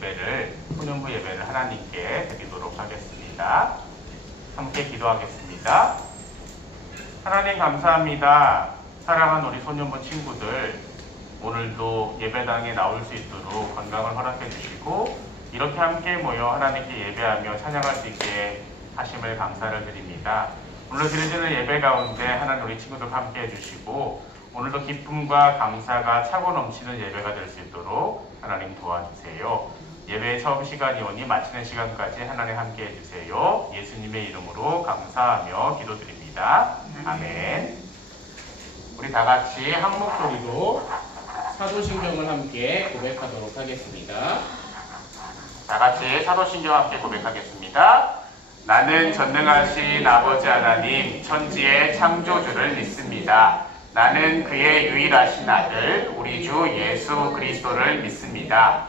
예배를 소년부 예배를 하나님께 드리도록 하겠습니다. 함께 기도하겠습니다. 하나님 감사합니다. 사랑하는 우리 소년부 친구들 오늘도 예배당에 나올 수 있도록 건강을 허락해 주시고 이렇게 함께 모여 하나님께 예배하며 찬양할 수 있게 하심을 감사를 드립니다. 오늘 드려지는 예배 가운데 하나님 우리 친구들 함께 해주시고 오늘도 기쁨과 감사가 차고 넘치는 예배가 될 수 있도록 하나님 도와주세요. 예배 처음 시간이 오니 마치는 시간까지 하나님 함께 해주세요. 예수님의 이름으로 감사하며 기도드립니다. 아멘. 우리 다 같이 한 목소리로 사도신경을 함께 고백하도록 하겠습니다. 다 같이 사도신경 함께 고백하겠습니다. 나는 전능하신 아버지 하나님 천지의 창조주를 믿습니다. 나는 그의 유일하신 아들 우리 주 예수 그리스도를 믿습니다.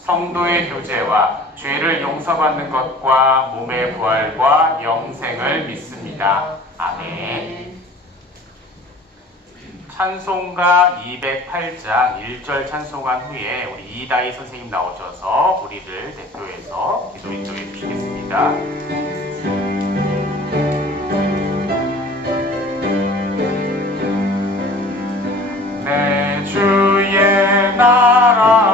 성도의 교제와 죄를 용서받는 것과 몸의 부활과 영생을 믿습니다. 아멘. 찬송가 208장 1절 찬송한 후에 우리 이다희 선생님 나오셔서 우리를 대표해서 기도 인도해 주시겠습니다. 내 주의 나라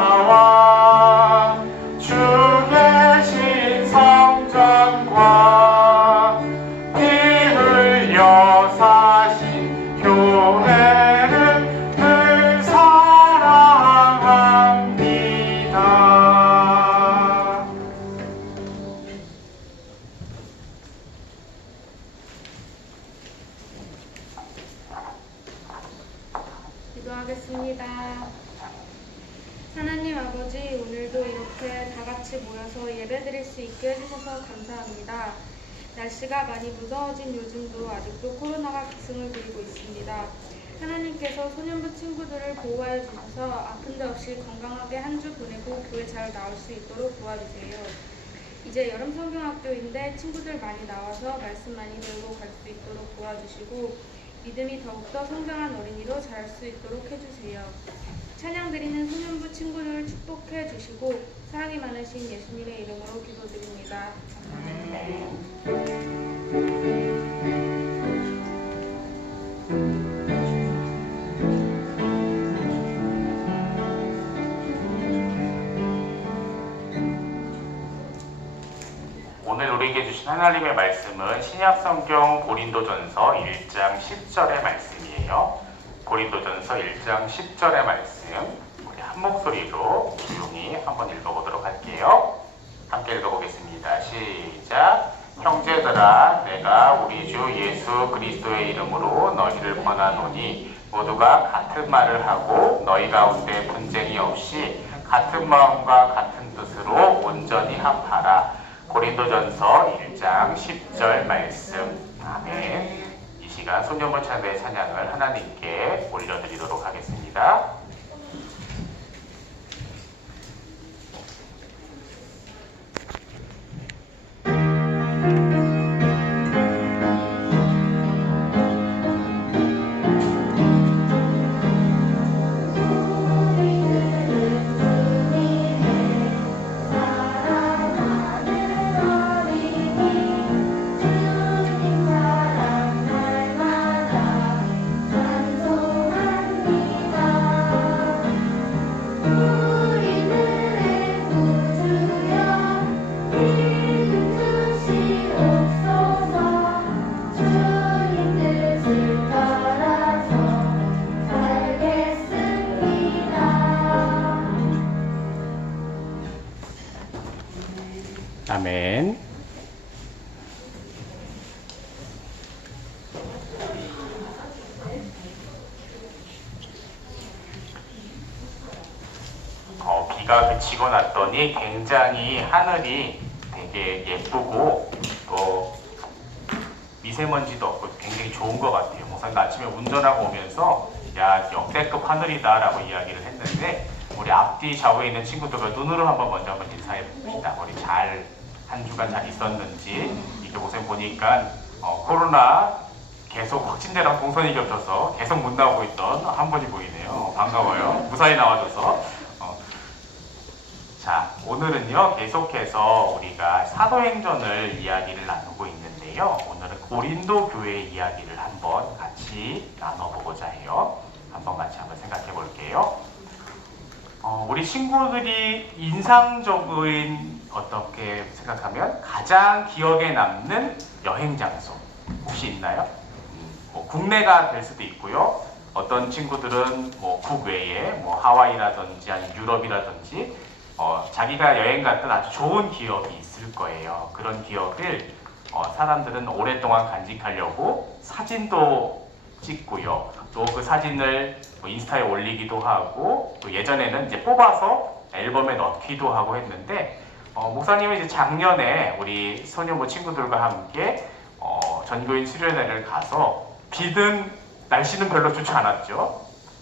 날씨가 많이 무더워진 요즘도 아직도 코로나가 기승을 부리고 있습니다. 하나님께서 소년부 친구들을 보호하여 주셔서 아픈 데 없이 건강하게 한 주 보내고 교회 잘 나올 수 있도록 도와주세요. 이제 여름 성경학교인데 친구들 많이 나와서 말씀 많이 배우고 갈 수 있도록 도와주시고 믿음이 더욱더 성장한 어린이로 자랄 수 있도록 해주세요. 찬양 드리는 소년부 친구들을 축복해 주시고 사랑이 많으신 예수님의 이름으로 기도드립니다. 오늘 우리에게 주신 하나님의 말씀은 신약성경 고린도전서 1장 10절의 말씀이에요. 고린도전서 1장 10절의 말씀 우리 한 목소리로 조용히 한번 할게요. 함께 읽어보겠습니다. 시작. 형제들아 내가 우리 주 예수 그리스도의 이름으로 너희를 권하노니 모두가 같은 말을 하고 너희 가운데 분쟁이 없이 같은 마음과 같은 뜻으로 온전히 합하라. 고린도전서 1장 10절 말씀. 아멘. 이 시간 손녀물 찬의 찬양을 하나님께 올려드리도록 하겠습니다. 어, 비가 조명을 찍어놨더니 굉장히 하늘이 되게 예쁘고 또 미세먼지도 없고 굉장히 좋은 것 같아요. 목사님 아침에 운전하고 오면서 야 역대급 하늘이다라고 이야기를 했는데 우리 앞뒤 좌우에 있는 친구들과 눈으로 한번 먼저 한번 인사해 봅시다. 우리 잘 한 주간 잘 있었는지 이게 목사님 보니까 어, 코로나 계속 확진자랑 동선이 겹쳐서 계속 못 나오고 있던 한 분이 보이네요. 반가워요. 무사히 나와줘서. 어, 자, 오늘은요, 계속해서 우리가 사도행전을 이야기를 나누고 있는데요. 오늘은 고린도 교회 이야기를 한번 같이 나눠보고자 해요. 한번 같이 한번 생각해 볼게요. 어, 우리 친구들이 인상적인 어떻게 생각하면 가장 기억에 남는 여행 장소 혹시 있나요? 음, 뭐 국내가 될 수도 있고요. 어떤 친구들은 뭐 국외에 뭐 하와이라든지 아니면 유럽이라든지 어, 자기가 여행 갔던 아주 좋은 기억이 있을 거예요. 그런 기억을 어, 사람들은 오랫동안 간직하려고 사진도 찍고요. 또 그 사진을 뭐 인스타에 올리기도 하고 또 예전에는 이제 뽑아서 앨범에 넣기도 하고 했는데 어, 목사님은 이제 작년에 우리 소녀부 친구들과 함께 어, 전교인 수련회를 가서 비든 날씨는 별로 좋지 않았죠.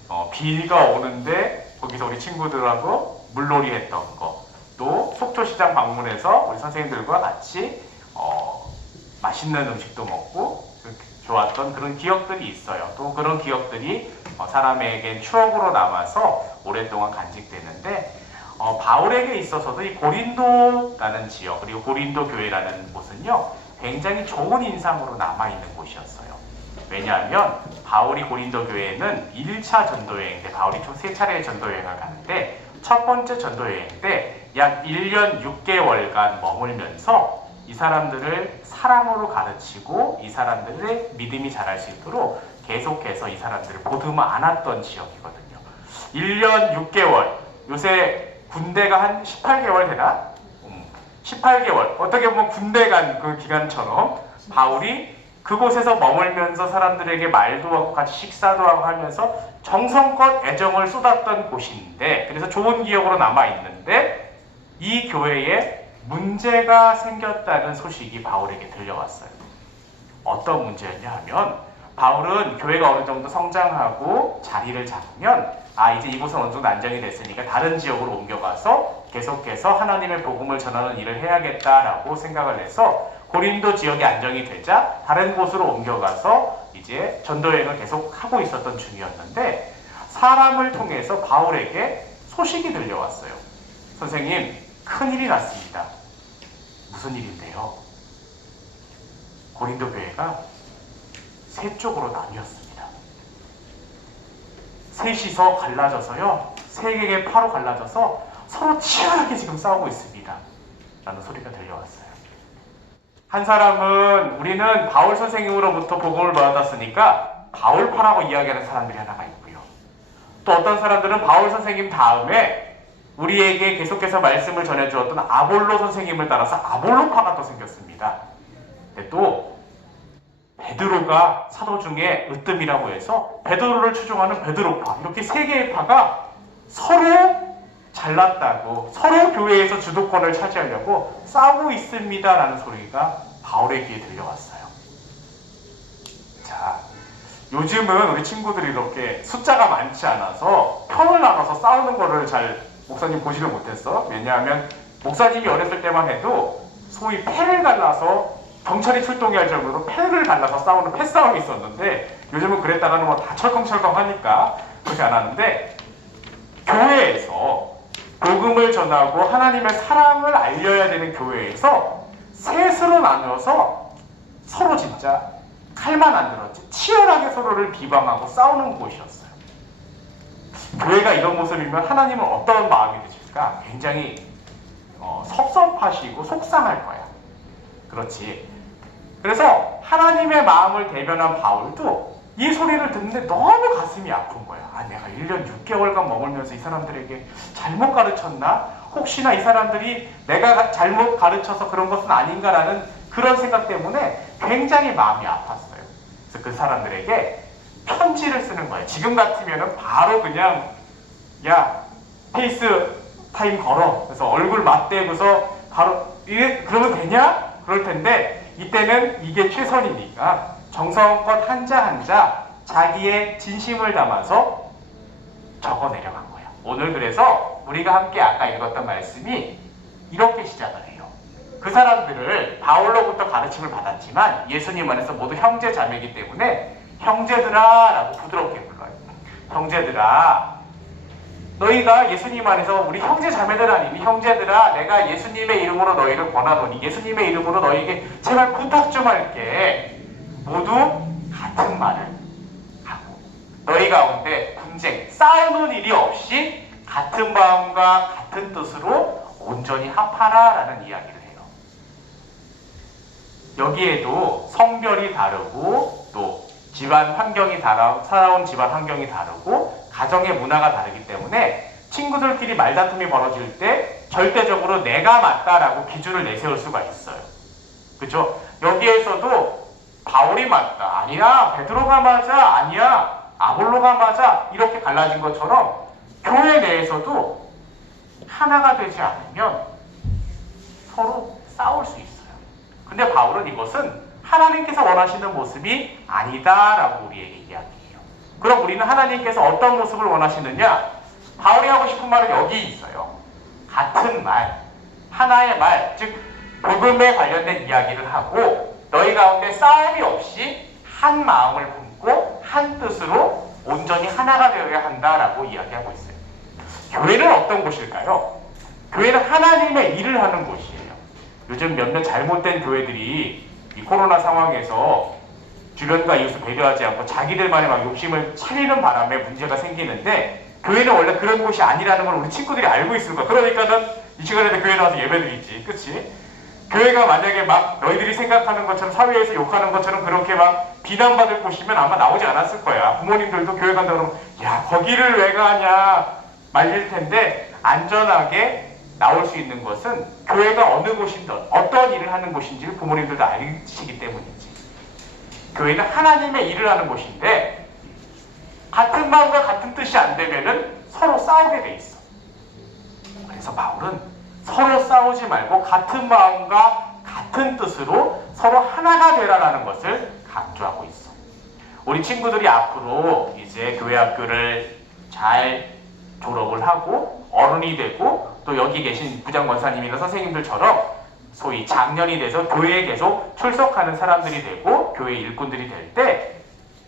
어, 비가 오는데 거기서 우리 친구들하고 물놀이 했던 거. 또 속초시장 방문해서 우리 선생님들과 같이 어, 맛있는 음식도 먹고 그 좋았던 그런 기억들이 있어요. 또 그런 기억들이 어, 사람에겐 추억으로 남아서 오랫동안 간직되는데 어, 바울에게 있어서도 이 고린도라는 지역 그리고 고린도 교회라는 곳은요 굉장히 좋은 인상으로 남아 있는 곳이었어요. 왜냐하면 바울이 고린도 교회에는 1차 전도 여행 때 바울이 총 세 차례 전도 여행을 가는데 첫 번째 전도 여행 때 약 1년 6개월간 머물면서 이 사람들을 사랑으로 가르치고 이 사람들의 믿음이 자랄 수 있도록 계속해서 이 사람들을 보듬어 안았던 지역이거든요. 1년 6개월 요새 군대가 한 18개월 되나? 음, 18개월 어떻게 보면 군대 간 그 기간처럼 바울이 그곳에서 머물면서 사람들에게 말도 하고 같이 식사도 하고 하면서 정성껏 애정을 쏟았던 곳인데 그래서 좋은 기억으로 남아 있는데 이 교회에 문제가 생겼다는 소식이 바울에게 들려왔어요. 어떤 문제였냐 하면 바울은 교회가 어느 정도 성장하고 자리를 잡으면 아 이제 이곳은 어느 정도 안정이 됐으니까 다른 지역으로 옮겨가서 계속해서 하나님의 복음을 전하는 일을 해야겠다라고 생각을 해서 고린도 지역이 안정이 되자 다른 곳으로 옮겨가서 이제 전도여행을 계속 하고 있었던 중이었는데 사람을 통해서 바울에게 소식이 들려왔어요. 선생님, 큰일이 났습니다. 무슨 일인데요? 고린도 교회가 세 쪽으로 나뉘었습니다. 셋이서 갈라져서요, 세 개의 파로 갈라져서 서로 치열하게 지금 싸우고 있습니다. 라는 소리가 들려왔어요. 한 사람은 우리는 바울 선생님으로부터 복음을 받았으니까 바울파라고 이야기하는 사람들이 하나가 있고요. 또 어떤 사람들은 바울 선생님 다음에 우리에게 계속해서 말씀을 전해주었던 아볼로 선생님을 따라서 아볼로파가 또 생겼습니다. 또 베드로가 사도 중에 으뜸이라고 해서 베드로를 추종하는 베드로파 이렇게 세 개의 파가 서로 잘났다고 서로 교회에서 주도권을 차지하려고 싸우고 있습니다라는 소리가 바울의 귀에 들려왔어요. 자, 요즘은 우리 친구들이 이렇게 숫자가 많지 않아서 편을 나눠서 싸우는 거를 잘 목사님 보지를 못했어. 왜냐하면 목사님이 어렸을 때만 해도 소위 패를 갈라서 경찰이 출동해야 할 정도로 패를 갈라서 싸우는 패싸움이 있었는데 요즘은 그랬다가는 뭐 다 철컹철컹 하니까 그렇게 안 하는데 교회에서 복음을 전하고 하나님의 사랑을 알려야 되는 교회에서 셋으로 나누어서 서로 진짜 칼만 안 들었지 치열하게 서로를 비방하고 싸우는 곳이었어요. 교회가 이런 모습이면 하나님은 어떤 마음이 드실까? 굉장히 어, 섭섭하시고 속상할 거야. 그렇지. 그래서 하나님의 마음을 대변한 바울도 이 소리를 듣는데 너무 가슴이 아픈. 아, 내가 1년 6개월간 머물면서 이 사람들에게 잘못 가르쳤나? 혹시나 이 사람들이 내가 가- 잘못 가르쳐서 그런 것은 아닌가라는 그런 생각 때문에 굉장히 마음이 아팠어요. 그래서 그 사람들에게 편지를 쓰는 거예요. 지금 같으면은 바로 그냥 야 페이스 타임 걸어. 그래서 얼굴 맞대고서 바로 이게 그러면 되냐? 그럴 텐데 이때는 이게 최선이니까 정성껏 한자 한자 자기의 진심을 담아서 적어 내려간 거예요. 오늘 그래서 우리가 함께 아까 읽었던 말씀이 이렇게 시작을 해요. 그 사람들을 바울로부터 가르침을 받았지만 예수님 안에서 모두 형제 자매이기 때문에 형제들아 라고 부드럽게 불러요. 형제들아 너희가 예수님 안에서 우리 형제 자매들 아니니 형제들아 내가 예수님의 이름으로 너희를 권하노니 예수님의 이름으로 너희에게 제발 부탁 좀 할게 모두 같은 말을 하고 너희 가운데 분쟁 싸우는 일이 없이 같은 마음과 같은 뜻으로 온전히 합하라라는 이야기를 해요. 여기에도 성별이 다르고 또 집안 환경이 다르 살아온 집안 환경이 다르고 가정의 문화가 다르기 때문에 친구들끼리 말다툼이 벌어질 때 절대적으로 내가 맞다라고 기준을 내세울 수가 있어요. 그죠? 여기에서도 바울이 맞다. 아니야. 베드로가 맞아. 아니야. 아볼로가 맞아. 이렇게 갈라진 것처럼 교회 내에서도 하나가 되지 않으면 서로 싸울 수 있어요. 근데 바울은 이것은 하나님께서 원하시는 모습이 아니다라고 우리에게 이야기해요. 그럼 우리는 하나님께서 어떤 모습을 원하시느냐? 바울이 하고 싶은 말은 여기 있어요. 같은 말, 하나의 말, 즉 복음에 관련된 이야기를 하고 너희 가운데 싸움이 없이 한 마음을 품고 한 뜻으로 온전히 하나가 되어야 한다라고 이야기하고 있어요. 교회는 어떤 곳일까요? 교회는 하나님의 일을 하는 곳이에요. 요즘 몇몇 잘못된 교회들이 이 코로나 상황에서 주변과 이웃을 배려하지 않고 자기들만의 막 욕심을 차리는 바람에 문제가 생기는데 교회는 원래 그런 곳이 아니라는 걸 우리 친구들이 알고 있을 거야. 그러니까는 이 시간에도 교회 나와서 예배 드리지. 그치? 교회가 만약에 막 너희들이 생각하는 것처럼 사회에서 욕하는 것처럼 그렇게 막 비난받을 곳이면 아마 나오지 않았을 거야. 부모님들도 교회 간다 그러면 야 거기를 왜 가냐 말릴 텐데 안전하게 나올 수 있는 것은 교회가 어느 곳인지 어떤 일을 하는 곳인지 를 부모님들도 알시기 때문이지. 교회는 하나님의 일을 하는 곳인데 같은 마음과 같은 뜻이 안 되면은 서로 싸우게 돼 있어. 그래서 바울은 서로 싸우지 말고 같은 마음과 같은 뜻으로 서로 하나가 되라라는 것을 강조하고 있어. 우리 친구들이 앞으로 이제 교회 학교를 잘 졸업을 하고 어른이 되고 또 여기 계신 부장 권사님이나 선생님들처럼 소위 장년이 돼서 교회에 계속 출석하는 사람들이 되고 교회 일꾼들이 될 때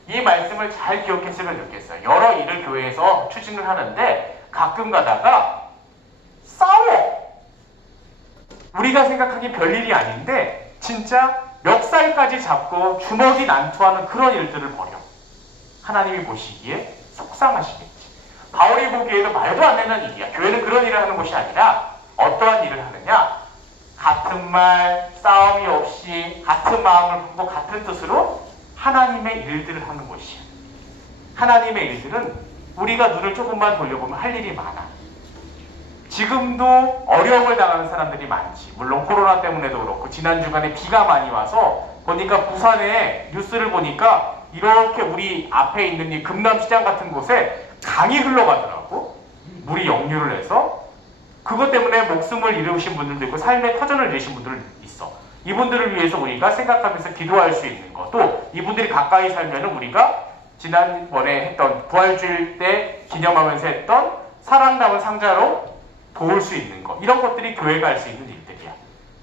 이 말씀을 잘 기억했으면 좋겠어요. 여러 일을 교회에서 추진을 하는데 가끔 가다가 싸워. 우리가 생각하기 별일이 아닌데 진짜 멱살까지 잡고 주먹이 난투하는 그런 일들을 벌여. 하나님이 보시기에 속상하시겠지. 바울이 보기에도 말도 안 되는 일이야. 교회는 그런 일을 하는 곳이 아니라 어떠한 일을 하느냐? 같은 말, 싸움이 없이 같은 마음을 품고 같은 뜻으로 하나님의 일들을 하는 곳이야. 하나님의 일들은 우리가 눈을 조금만 돌려보면 할 일이 많아. 지금도 어려움을 당하는 사람들이 많지. 물론 코로나 때문에도 그렇고 지난 주간에 비가 많이 와서 보니까 부산에 뉴스를 보니까 이렇게 우리 앞에 있는 이 금남시장 같은 곳에 강이 흘러가더라고. 물이 역류를 해서 그것 때문에 목숨을 잃으신 분들도 있고 삶의 터전을 잃으신 분들 있어. 이분들을 위해서 우리가 생각하면서 기도할 수 있는 것. 또 이분들이 가까이 살면은 우리가 지난번에 했던 부활주일 때 기념하면서 했던 사랑 남은 상자로 도울 수 있는 것. 이런 것들이 교회가 할 수 있는 일들이야.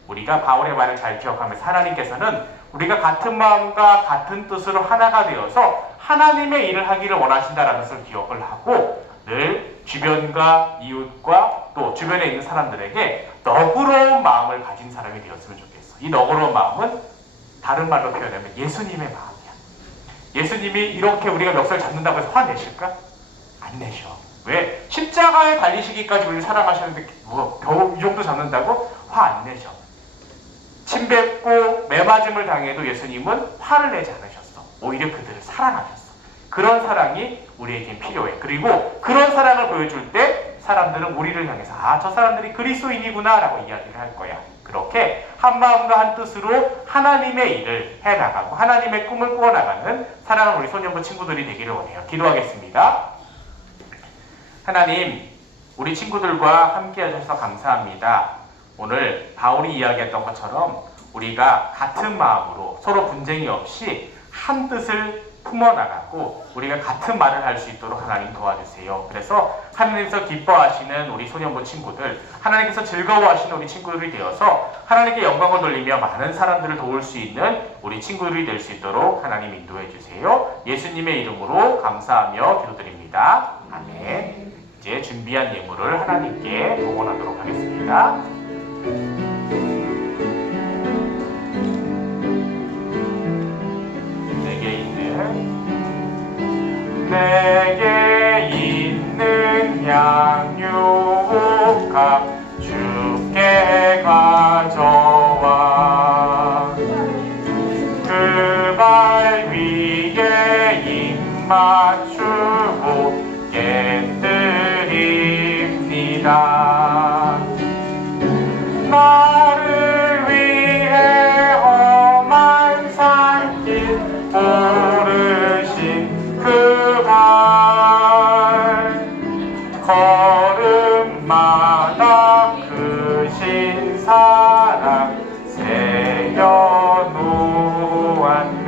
우리가 바울의 말을 잘 기억하면서 하나님께서는 우리가 같은 마음과 같은 뜻으로 하나가 되어서 하나님의 일을 하기를 원하신다라는 것을 기억을 하고 늘 주변과 이웃과 또 주변에 있는 사람들에게 너그러운 마음을 가진 사람이 되었으면 좋겠어. 이 너그러운 마음은 다른 말로 표현하면 예수님의 마음이야. 예수님이 이렇게 우리가 멱살 잡는다고 해서 화내실까? 안 내셔. 왜? 십자가에 달리시기까지 우리를 사랑하셨는데 뭐 겨우 이 정도 잡는다고 화 안 내셔. 침 뱉고 매맞음을 당해도 예수님은 화를 내지 않으셨어. 오히려 그들을 사랑하셨어. 그런 사랑이 우리에겐 필요해. 그리고 그런 사랑을 보여줄 때 사람들은 우리를 향해서 아, 저 사람들이 그리스도인이구나 라고 이야기를 할 거야. 그렇게 한 마음과 한 뜻으로 하나님의 일을 해 나가고 하나님의 꿈을 꾸어 나가는 사랑하는 우리 소년부 친구들이 되기를 원해요. 기도하겠습니다. 하나님, 우리 친구들과 함께 하셔서 감사합니다. 오늘 바울이 이야기했던 것처럼 우리가 같은 마음으로 서로 분쟁이 없이 한 뜻을 품어나가고 우리가 같은 말을 할 수 있도록 하나님 도와주세요. 그래서 하나님께서 기뻐하시는 우리 소년부 친구들, 하나님께서 즐거워하시는 우리 친구들이 되어서 하나님께 영광을 돌리며 많은 사람들을 도울 수 있는 우리 친구들이 될 수 있도록 하나님 인도해 주세요. 예수님의 이름으로 감사하며 기도드립니다. 아멘. 이제 준비한 예물을 하나님께 봉헌하도록 하겠습니다. 내게 있는 내 새겨놓았네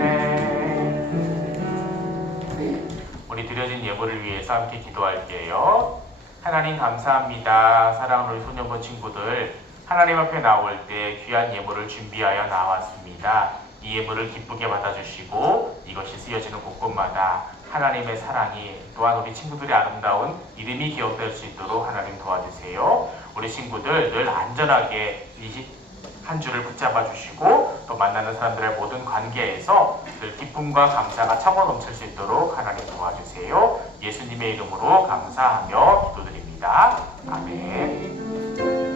우리 드려진 예물을 위해서 함께 기도할게요. 하나님 감사합니다. 사랑하는 우리 소년부 친구들 하나님 앞에 나올 때 귀한 예물을 준비하여 나왔습니다. 이 예물을 기쁘게 받아주시고 이것이 쓰여지는 곳곳마다 하나님의 사랑이 또한 우리 친구들의 아름다운 이름이 기억될 수 있도록 하나님 도와주세요. 우리 친구들 늘 안전하게 이한 주를 붙잡아 주시고 또 만나는 사람들의 모든 관계에서 늘 기쁨과 감사가 차고 넘칠 수 있도록 하나님 도와주세요. 예수님의 이름으로 감사하며 기도드립니다. 아멘.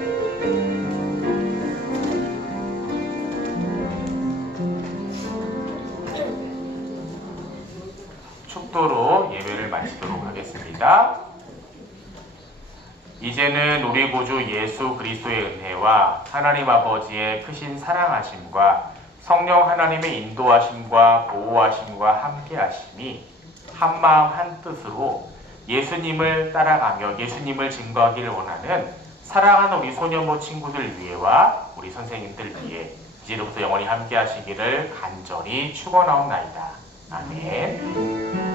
축도로 예배를 마치도록 하겠습니다. 이제는 우리 구주 예수 그리스도의 은혜와 하나님 아버지의 크신 사랑하심과 성령 하나님의 인도하심과 보호하심과 함께하심이 한 마음 한 뜻으로 예수님을 따라가며 예수님을 증거하기를 원하는 사랑하는 우리 소년모 친구들 위해와 우리 선생님들 위해 이제로부터 영원히 함께하시기를 간절히 축원하옵나이다. 아멘.